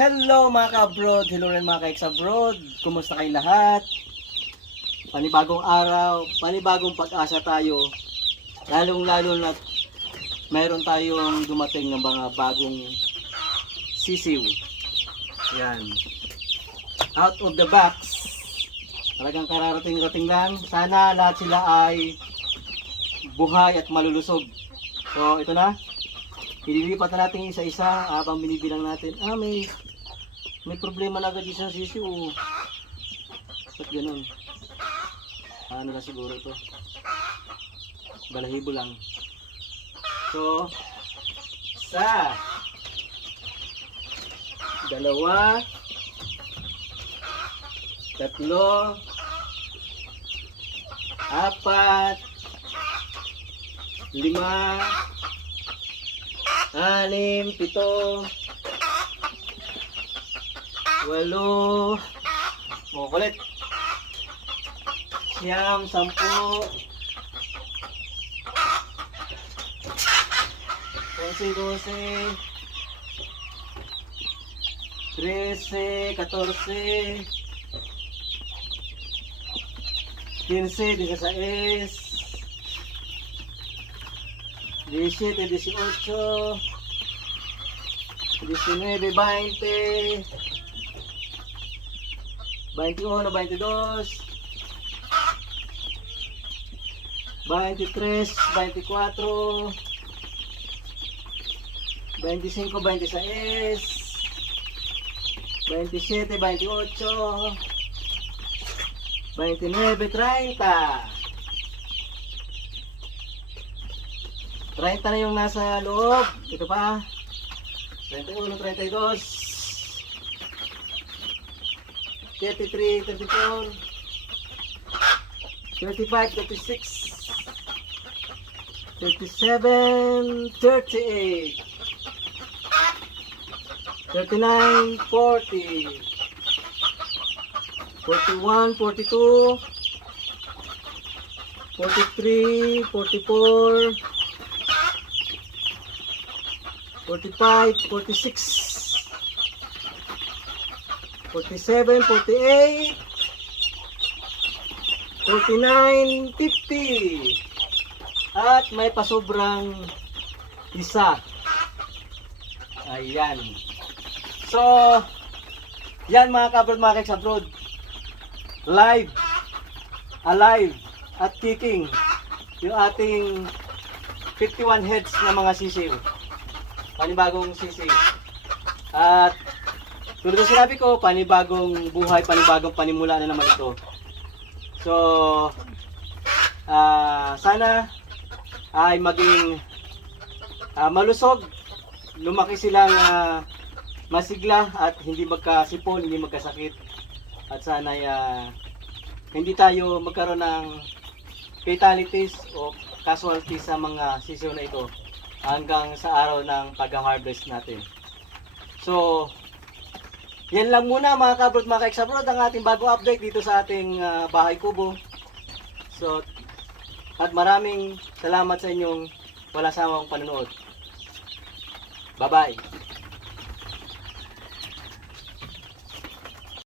Hello mga ka-abroad, hello rin mga ka-ex-abroad. Kumusta kayo lahat? Panibagong araw, panibagong pag-asa tayo. Lalong-lalo na mayroon tayong dumating ng mga bagong sisiw. Yan. Out of the box. Talagang kararating-rating lang. Sana lahat sila ay buhay at malulusog. So, ito na. Ililipat na natin isa-isa habang binibilang natin. Ah, may may problema na agad isang sisiw. oh. Ba't ganun? Ano na siguro ito? Balahibo lang. So, isa, dalawa, tatlo, apat, lima, anim, pito, walo, kulit, siyam, sampu, onse, dose, trece, catorce, quince, dieciséis, diecisiete, dieciocho, diecinueve, veinte, veintiuno, veintidós, veintitrés, veinticuatro, veinticinco, veintiséis, veintisiete, veintiocho, veintinueve, treinta. 30 na yung nasa loob. Ito pa. 31, 32. 33, 34. 35, 36. 37, 38. 39, 40. 41, 42. 43, 44. 45, 46, 47, 48, 49, 50. At may pasobrang isa. Ayan. So, yan mga kabrod, mga keks. Live, alive, at kicking yung ating 51 heads na mga sisiw panibagong sisi. At tulad ng sinabi ko, panibagong buhay, panibagong panimula na naman ito. So, ah sana ay maging ah, malusog, lumaki silang ah, masigla at hindi magkasipon, hindi magkasakit. At sana ah, hindi tayo magkaroon ng fatalities o casualties sa mga sisiyo na ito hanggang sa araw ng pag-harvest natin. So, yan lang muna mga kabrod, mga ka-exabrod, ang ating bagong update dito sa ating ah, bahay kubo. So, at maraming salamat sa inyong walang samang panonood. Bye-bye!